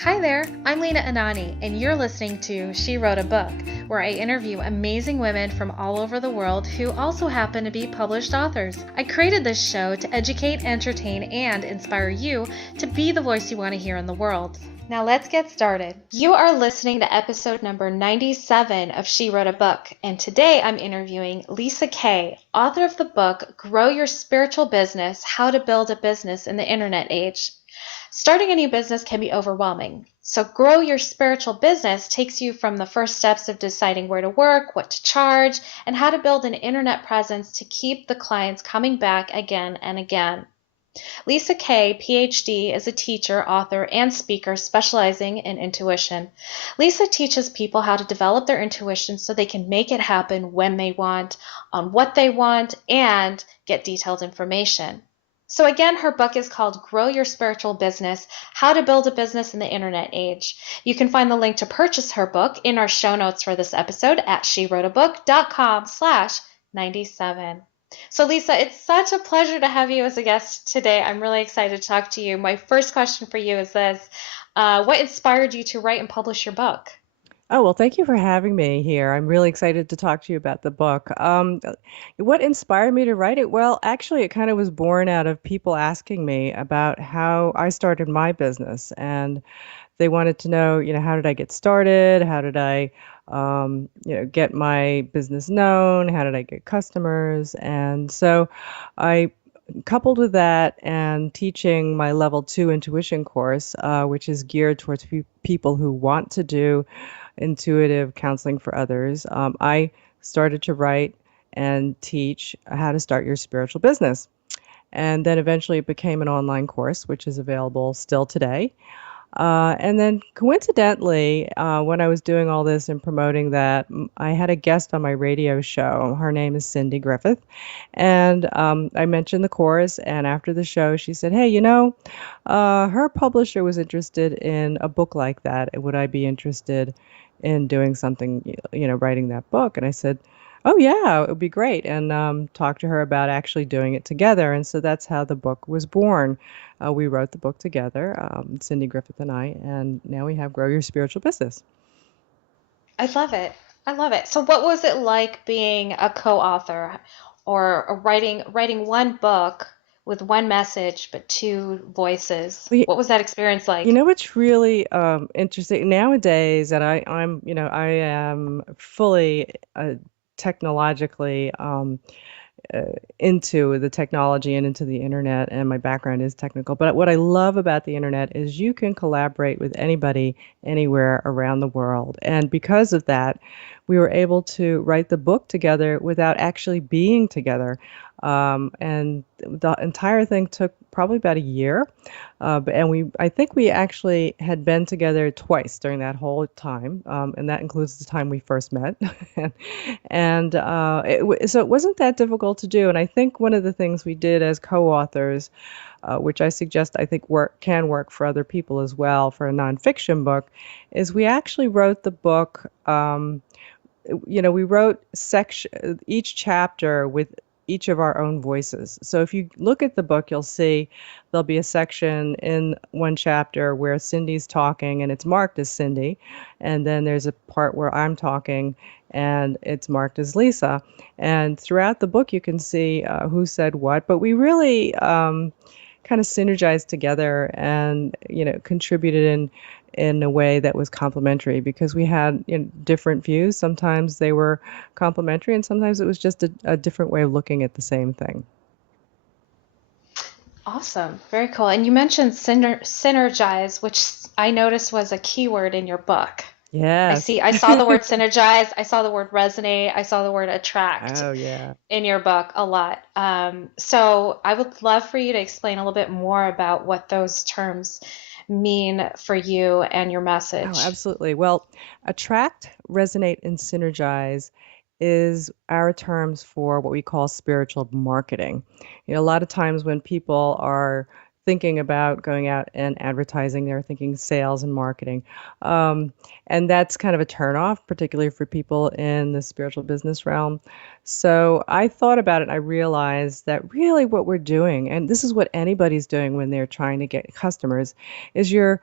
Hi there, I'm Lena Anani, and you're listening to She Wrote a Book, where I interview amazing women from all over the world who also happen to be published authors. I created this show to educate, entertain, and inspire you to be the voice you want to hear in the world. Now let's get started. You are listening to episode number 97 of She Wrote a Book, and today I'm interviewing Lisa Kay, author of the book Grow Your Spiritual Business: How to Build a Business in the Internet Age. Starting a new business can be overwhelming. So Grow Your Spiritual Business takes you from the first steps of deciding where to work, what to charge, and how to build an internet presence to keep the clients coming back again and again. Lisa Kay, PhD, is a teacher, author, and speaker specializing in intuition. Lisa teaches people how to develop their intuition so they can make it happen when they want, on what they want, and get detailed information. So again, her book is called Grow Your Spiritual Business: How to Build a Business in the Internet Age. You can find the link to purchase her book in our show notes for this episode at shewroteabook.com/97. So Lisa, it's such a pleasure to have you as a guest today. I'm really excited to talk to you. My first question for you is this. What inspired you to write and publish your book? Oh, well, thank you for having me here. I'm really excited to talk to you about the book. What inspired me to write it? Well, actually, it kind of was born out of people asking me about how I started my business. And they wanted to know, how did I get started? How did I, get my business known? How did I get customers? And so I coupled with that and teaching my level 2 intuition course, which is geared towards people who want to do intuitive counseling for others, I started to write and teach how to start your spiritual business. And then eventually it became an online course, which is available still today. And then coincidentally, when I was doing all this and promoting that, I had a guest on my radio show. Her name is Cindy Griffith. And I mentioned the course. And after the show, she said, "Hey, her publisher was interested in a book like that. Would I be interested in doing something, writing that book?" And I said, "Oh, yeah, it would be great." And talked to her about actually doing it together. And so that's how the book was born. We wrote the book together, Cindy Griffith and I, and now we have Grow Your Spiritual Business. I love it. I love it. So what was it like being a co-author or writing one book with one message but two voices? We, What was that experience you like? know what's really interesting nowadays, and I am fully technologically uh, into the technology and into the internet, and my background is technical. But what I love about the internet is you can collaborate with anybody, anywhere around the world. And because of that, we were able to write the book together without actually being together. And the entire thing took probably about a year. I think we actually had been together twice during that whole time, and that includes the time we first met. So it wasn't that difficult to do. And I think one of the things we did as co-authors, which I suggest I think can work for other people as well for a nonfiction book, is we actually wrote the book. We wrote each chapter with each of our own voices. So if you look at the book, you'll see there'll be a section in one chapter where Cindy's talking and it's marked as Cindy. And then there's a part where I'm talking and it's marked as Lisa. And throughout the book, you can see who said what. But we really kind of synergized together and contributed in a way that was complementary because we had different views. Sometimes they were complementary, and sometimes it was just a different way of looking at the same thing. Awesome. Very cool. And you mentioned synergize, which I noticed was a keyword in your book. Yes. I saw the word synergize, I saw the word resonate, I saw the word attract Oh, yeah. in your book a lot. So I would love for you to explain a little bit more about what those terms mean for you and your Oh, message. absolutely. Well, attract, resonate, and synergize is our terms for what we call spiritual marketing. A lot of times when people are thinking about going out and advertising. They're thinking sales and marketing. Um, and that's kind of a turnoff, particularly for people in the spiritual business realm. So I thought about it and I realized that really what we're doing, and this is what anybody's doing when they're trying to get customers, is you're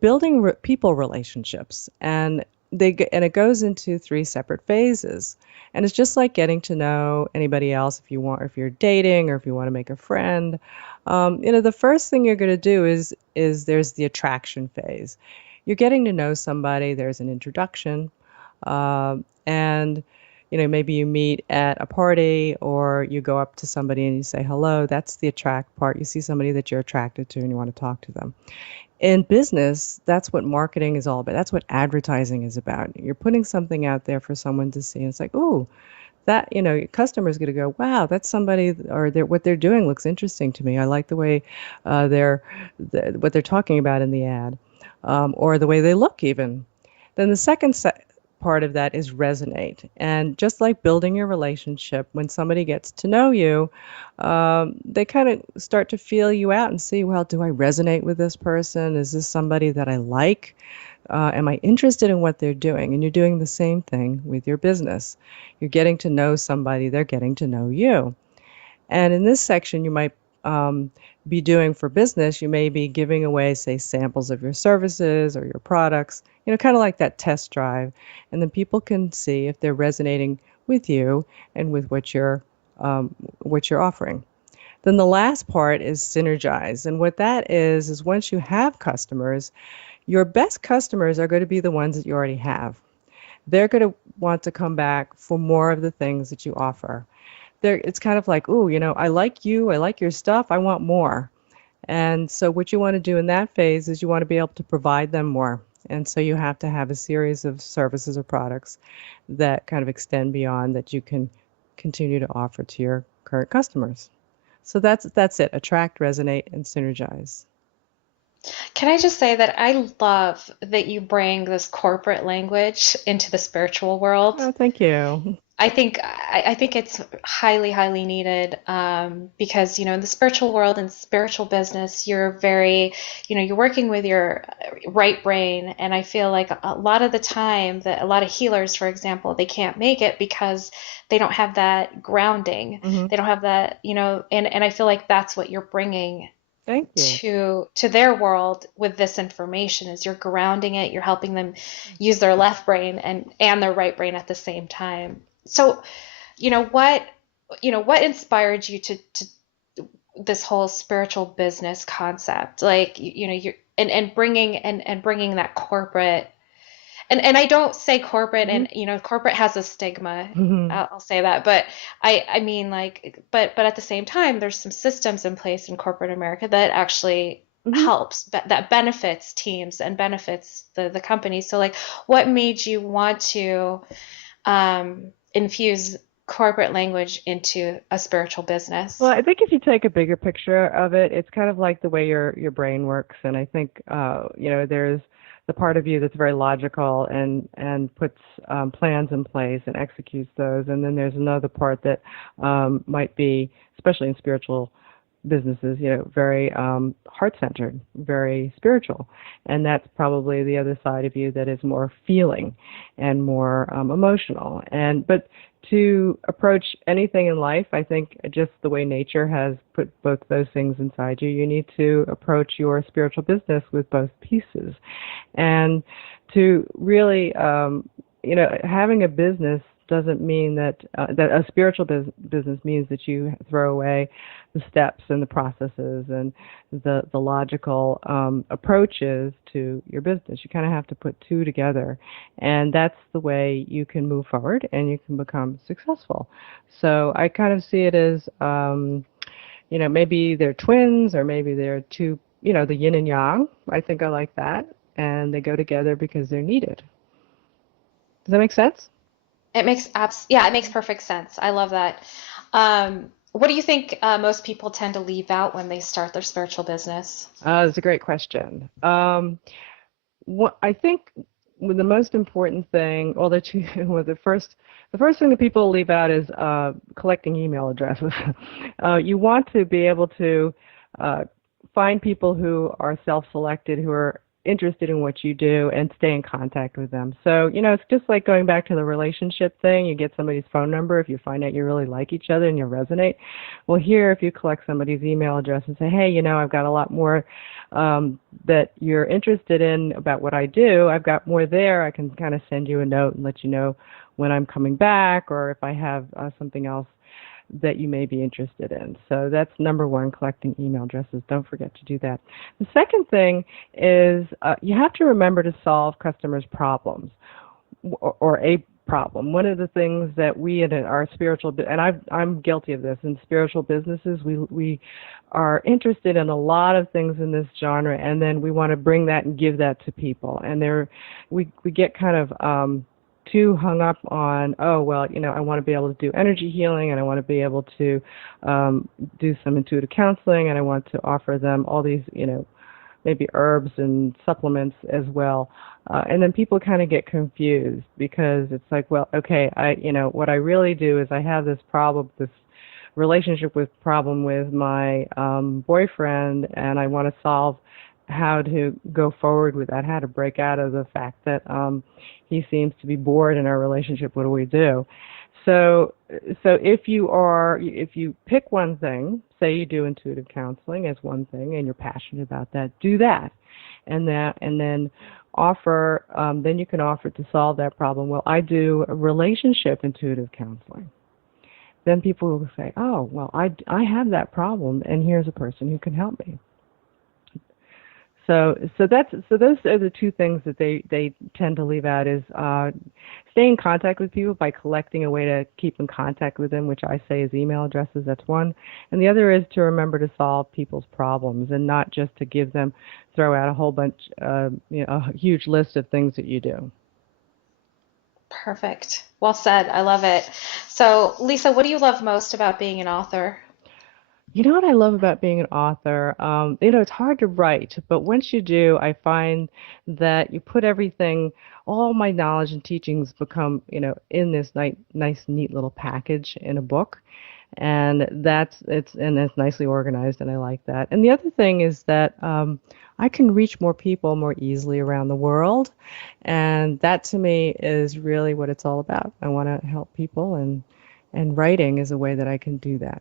building people relationships. And and it goes into three separate phases. And it's just like getting to know anybody else if you want, if you're dating or if you want to make a friend. The first thing you're going to do is there's the attraction phase. You're getting to know somebody. There's an introduction, and maybe you meet at a party or you go up to somebody and you say hello. That's the attract part. You see somebody that you're attracted to and you want to talk to them. In business, that's what marketing is all about. That's what advertising is about. You're putting something out there for someone to see. And it's like, oh, that, your customer's going to go, wow, that's somebody, or what they're doing looks interesting to me. I like the way what they're talking about in the ad, or the way they look even. Then the second part of that is resonate. And just like building your relationship, when somebody gets to know you, they kind of start to feel you out and see, well, do I resonate with this person? Is this somebody that I like? Am I interested in what they're doing? And you're doing the same thing with your business. You're getting to know somebody, they're getting to know you. And in this section, you might be doing for business, you may be giving away, say, samples of your services or your products, kind of like that test drive. And then people can see if they're resonating with you and with what you're offering. Then the last part is synergize. And what that is once you have customers, your best customers are going to be the ones that you already have. They're going to want to come back for more of the things that you offer. It's kind of like, oh, I like you, I like your stuff, I want more. And so what you want to do in that phase is you want to be able to provide them more. And so you have to have a series of services or products that kind of extend beyond that you can continue to offer to your current customers. So that's it. Attract, resonate, and synergize. Can I just say that I love that you bring this corporate language into the spiritual world? Oh, thank you. I think it's highly, highly needed because in the spiritual world and spiritual business, you're very, you're working with your right brain, and I feel like a lot of the time that a lot of healers, for example, they can't make it because they don't have that grounding. Hmm. They don't have that, and I feel like that's what you're bringing Thank you. to their world with this information is you're grounding it, you're helping them use their left brain and their right brain at the same time. So, you know what, what inspired you to this whole spiritual business concept? Like, you're and bringing that corporate, and I don't say corporate, Hmm. and corporate has a stigma. Hmm. I'll say that, but I mean, like, but at the same time, there's some systems in place in corporate America that actually Hmm. helps, that benefits teams and benefits the company. So like, what made you want to infuse corporate language into a spiritual Well, business? I think if you take a bigger picture of it, it's kind of like the way your brain works, and I think there's the part of you that's very logical and puts plans in place and executes those, and then there's another part that might be, especially in spiritual businesses, very heart-centered, very spiritual, and that's probably the other side of you that is more feeling and more emotional. And but to approach anything in life, I think just the way nature has put both those things inside you, you need to approach your spiritual business with both pieces. And to really, having a business doesn't mean that a spiritual business means that you throw away the steps and the processes and the logical approaches to your business. You kind of have to put two together, and that's the way you can move forward and you can become successful. So I kind of see it as maybe they're twins or maybe they're two, the yin and yang. I think I like that, and they go together because they're needed. Does that make sense? Yeah, it makes perfect sense. I love that. What do you think most people tend to leave out when they start their spiritual business? That's a great question. What I think the most important thing, well, well, the first thing that people leave out is collecting email addresses. You want to be able to uh, find people who are self-selected, who are interested in what you do, and stay in contact with them. So, it's just like going back to the relationship thing. You get somebody's phone number if you find out you really like each other and you resonate. Well, here, if you collect somebody's email address and say, hey, I've got a lot more that you're interested in about what I do, I've got more there. I can kind of send you a note and let you know when I'm coming back, or if I have something else that you may be interested in. So that's number one, collecting email addresses. Don't forget to do that. The second thing is you have to remember to solve customers' problems or a problem. One of the things that we in our spiritual, and I'm guilty of this, in spiritual businesses, we are interested in a lot of things in this genre, and then we want to bring that and give that to people. And we get kind of too hung up on, oh, well, I want to be able to do energy healing, and I want to be able to do some intuitive counseling, and I want to offer them all these, maybe herbs and supplements as well. And then people kind of get confused because it's like, well, okay, what I really do is I have this problem, this relationship problem with my boyfriend, and I want to solve how to go forward with that, how to break out of the fact that he seems to be bored in our relationship. What do we do? So if you pick one thing, say you do intuitive counseling as one thing, and you're passionate about that, do that, and then offer. Then you can offer to solve that problem. Well, I do a relationship intuitive counseling. Then people will say, oh, well, I have that problem, and here's a person who can help me. So those are the two things that they tend to leave out is stay in contact with people by collecting a way to keep in contact with them, which I say is email addresses. That's one. And the other is to remember to solve people's problems and not just to throw out a whole bunch, a huge list of things that you do. Perfect. Well said. I love it. So, Lisa, what do you love most about being an author? You know what I love about being an author? It's hard to write, but once you do, I find that you put everything, all my knowledge and teachings become, in this nice, neat little package in a book. And it's nicely organized, and I like that. And the other thing is that I can reach more people more easily around the world, and that to me is really what it's all about. I want to help people, and writing is a way that I can do that.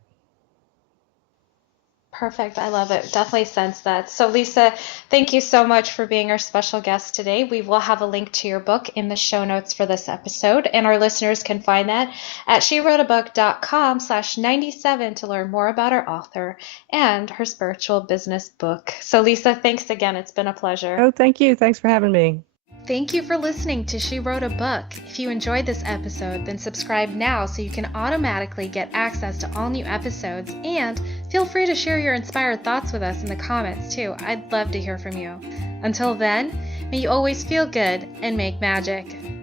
Perfect. I love it. Definitely sense that. So, Lisa, thank you so much for being our special guest today. We will have a link to your book in the show notes for this episode, and our listeners can find that at SheWroteABook.com/97 to learn more about our author and her spiritual business book. So, Lisa, thanks again. It's been a pleasure. Oh, thank you. Thanks for having me. Thank you for listening to She Wrote a Book. If you enjoyed this episode, then subscribe now so you can automatically get access to all new episodes, and feel free to share your inspired thoughts with us in the comments too. I'd love to hear from you. Until then, may you always feel good and make magic.